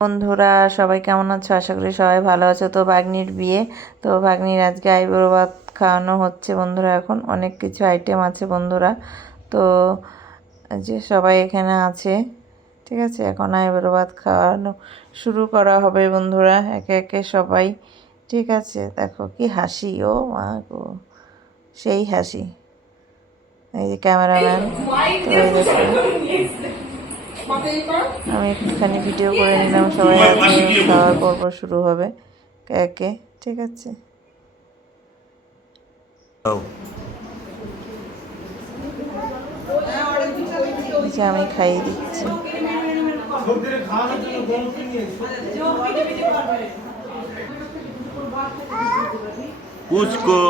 বন্ধুরা সবাই কেমন আছো? আশা করি সবাই ভালো আছো। তো ভাগ্নির বিয়ে, তো ভাগ্নির আজকে আইবুড়ো ভাত খাওয়ানো হচ্ছে বন্ধুরা। এখন অনেক কিছু আইটেম আছে বন্ধুরা। তো যে সবাই এখানে আছে, ঠিক আছে। এখন আইবুড়ো ভাত খাওয়ানো শুরু করা হবে বন্ধুরা, একে একে সবাই। ঠিক আছে, দেখো কি হাসি, ও মা গো, সেই হাসি। এই যে ক্যামেরাম্যান, তো এই দেখো আমি একটুখানি ভিডিও করে নিলাম। সবাই আছে, খাওয়ার পর্ব শুরু হবে একে একে, ঠিক আছে। যে আমি খাইয়ে দিচ্ছি। পুচকো